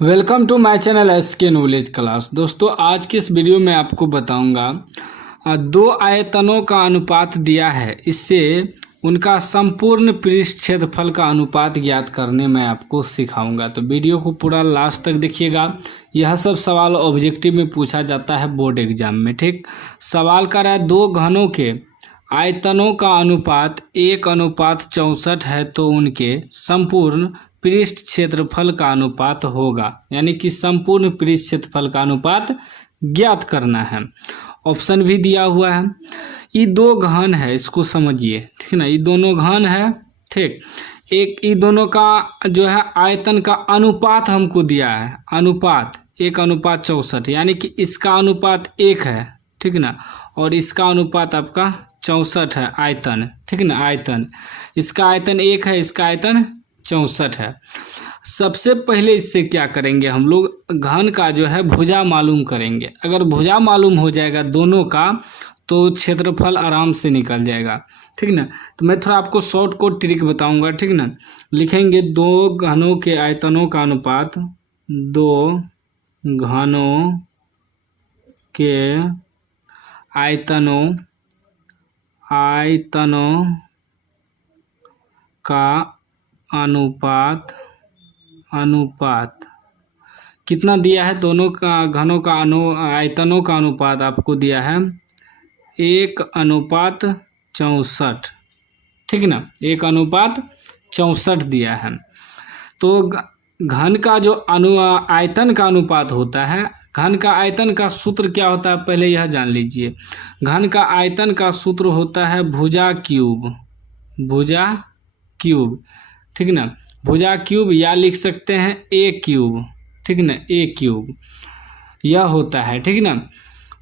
Welcome to my channel SK knowledge class. दोस्तों, आज की इस वीडियो में आपको बताऊंगा दो आयतनों का अनुपात दिया है, इससे उनका संपूर्ण पृष्ठ क्षेत्रफल का अनुपात ज्ञात करने में आपको सिखाऊंगा। तो वीडियो को पूरा लास्ट तक देखिएगा। यह सब सवाल ऑब्जेक्टिव में पूछा जाता है बोर्ड एग्जाम में। ठीक, सवाल कर रहा है दो घनों के आयतनों का अनुपात 1:64 है तो उनके संपूर्ण पृष्ठ क्षेत्रफल का अनुपात होगा, यानी कि संपूर्ण पृष्ठ क्षेत्रफल का अनुपात ज्ञात करना है। ऑप्शन भी दिया हुआ है। ये दो घन है, इसको समझिए, ठीक ना। ये दोनों घन है, ठीक। एक ये दोनों का जो है आयतन का अनुपात हमको दिया है, अनुपात 1:64, यानी कि इसका अनुपात 1 है, ठीक ना, और इसका अनुपात आपका 64 है आयतन, ठीक ना। आयतन, इसका आयतन 1 है, इसका आयतन 64 है। सबसे पहले इससे क्या करेंगे, हम लोग घन का जो है भुजा मालूम करेंगे। अगर भुजा मालूम हो जाएगा दोनों का तो क्षेत्रफल आराम से निकल जाएगा, ठीक ना। तो मैं थोड़ा आपको शॉर्ट कोट ट्रिक बताऊंगा, ठीक ना। लिखेंगे दो घनों के आयतनों का अनुपात, दो घनों के आयतनों का अनुपात कितना दिया है, दोनों का घनों का आयतनों का अनुपात आपको दिया है 1:64, ठीक ना, 1:64 दिया है। तो घन का जो आयतन का अनुपात होता है, घन का आयतन का सूत्र क्या होता है पहले यह जान लीजिए। घन का आयतन का सूत्र होता है भुजा क्यूब, ठीक ना। भुजा क्यूब या लिख सकते हैं ए क्यूब, ठीक ना, ए क्यूब यह होता है, ठीक ना।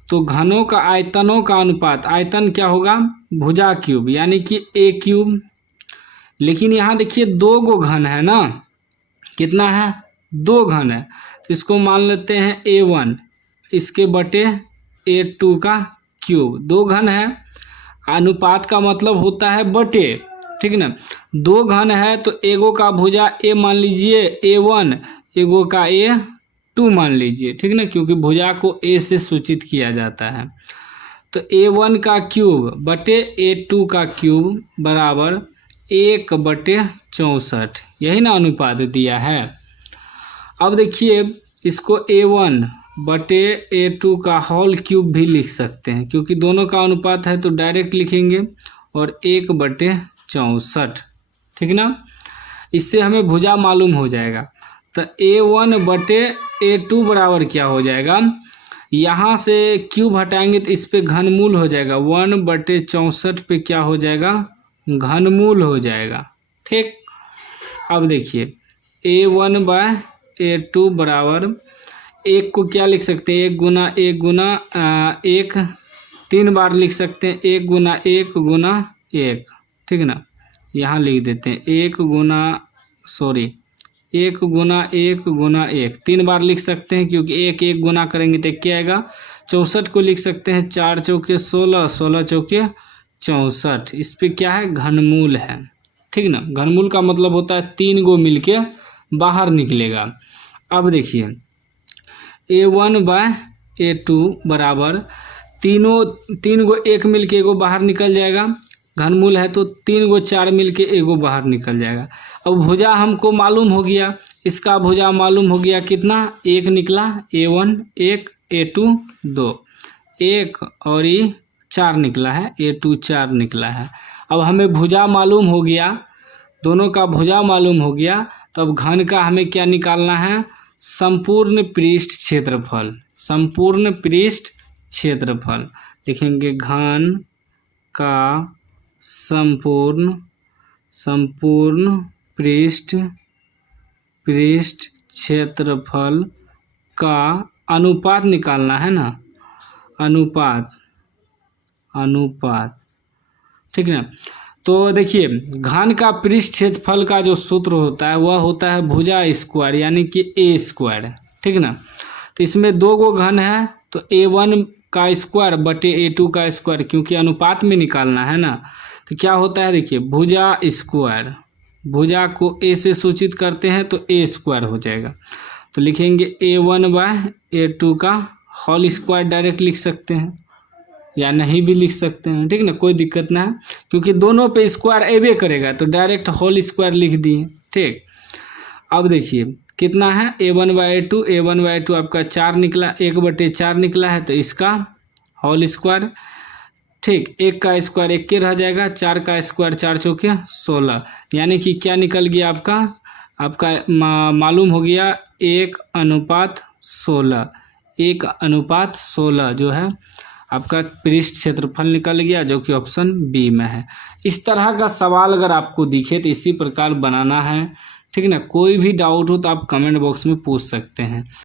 तो घनों का आयतनों का अनुपात, आयतन क्या होगा भुजा क्यूब, यानी कि ए क्यूब। लेकिन यहाँ देखिए दो गो घन है ना, कितना है, दो घन है, तो इसको मान लेते हैं A1 इसके बटे A2 का क्यूब। दो घन है, अनुपात का मतलब होता है बटे, ठीक ना। दो घन है तो एगो का भुजा ए मान लीजिए A1, एगो का A2 मान लीजिए, ठीक ना, क्योंकि भुजा को ए से सूचित किया जाता है। तो A1 का क्यूब बटे A2 का क्यूब बराबर 1/64, यही ना अनुपात दिया है। अब देखिए इसको A1 बटे A2 का होल क्यूब भी लिख सकते हैं, क्योंकि दोनों का अनुपात है तो डायरेक्ट लिखेंगे, और 1/64, ठीक ना। इससे हमें भुजा मालूम हो जाएगा। तो A1 बटे A2 बराबर क्या हो जाएगा, यहाँ से क्यूब हटाएंगे तो इस पे घनमूल हो जाएगा, 1/64 पे क्या हो जाएगा, घनमूल हो जाएगा, ठीक। अब देखिए A1/A2 बराबर, एक को क्या लिख सकते हैं, 1 3 बार लिख सकते हैं, 1 गुना 1, ठीक ना। यहाँ लिख देते हैं 1 गुना 1 3 बार लिख सकते हैं, क्योंकि 1 गुना करेंगे तो क्या आएगा, 64 को लिख सकते हैं 4 चौके 16, 16 चौके 64। इस पे क्या है, घनमूल है, ठीक ना। घनमूल का मतलब होता है 3 गो मिलके बाहर निकलेगा। अब देखिए A1/A2 बराबर 3 गो 1 मिलके एगो बाहर निकल जाएगा, घनमूल है तो 3 गो 4 मिलके एगो बाहर निकल जाएगा। अब भुजा हमको मालूम हो गया, इसका भुजा मालूम हो गया, कितना, 1 निकला, A1 1, A2 2, 1 और ये 4 निकला है, A2 4 निकला है। अब हमें भुजा मालूम हो गया, दोनों का भुजा मालूम हो गया, तो अब घन का हमें क्या निकालना है, संपूर्ण पृष्ठ क्षेत्रफल। संपूर्ण पृष्ठ क्षेत्रफल लिखेंगे घन का संपूर्ण पृष्ठ क्षेत्रफल का अनुपात निकालना है ना, अनुपात, ठीक है। तो देखिए घन का पृष्ठ क्षेत्रफल का जो सूत्र होता है वह होता है भुजा स्क्वायर, यानी कि A², ठीक ना। तो इसमें दो गो घन है तो A1 का स्क्वायर बटे A2 का स्क्वायर, क्योंकि अनुपात में निकालना है ना। तो क्या होता है, देखिए भुजा स्क्वायर, भुजा को A से सूचित करते हैं तो A² हो जाएगा। तो लिखेंगे A1/A2 का होल स्क्वायर डायरेक्ट लिख सकते हैं या नहीं भी लिख सकते हैं, ठीक ना, कोई दिक्कत ना है, क्योंकि दोनों पे स्क्वायर एबे करेगा तो डायरेक्ट होल स्क्वायर लिख दिए, ठीक। अब देखिए कितना है A1/A2 आपका 4 निकला, 1/4 निकला है, तो इसका होल स्क्वायर, ठीक। 1 का स्क्वायर 1 के रह जाएगा, 4 का स्क्वायर 4 चौके 16, यानी कि क्या निकल गया आपका मालूम हो गया 1:16, 1:16 जो है आपका पृष्ठ क्षेत्रफल निकल गया, जो कि ऑप्शन बी में है। इस तरह का सवाल अगर आपको दिखे तो इसी प्रकार बनाना है, ठीक ना। कोई भी डाउट हो तो आप कमेंट बॉक्स में पूछ सकते हैं।